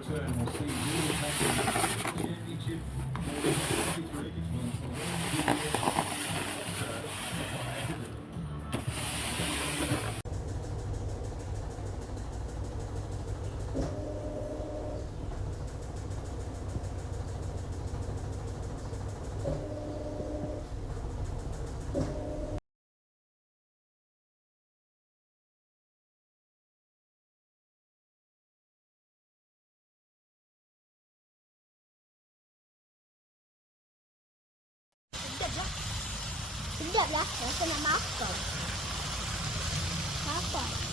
return will see Will Patrick Championship. Tính đẹp lắm, để xem nó móc rồi. Móc rồi.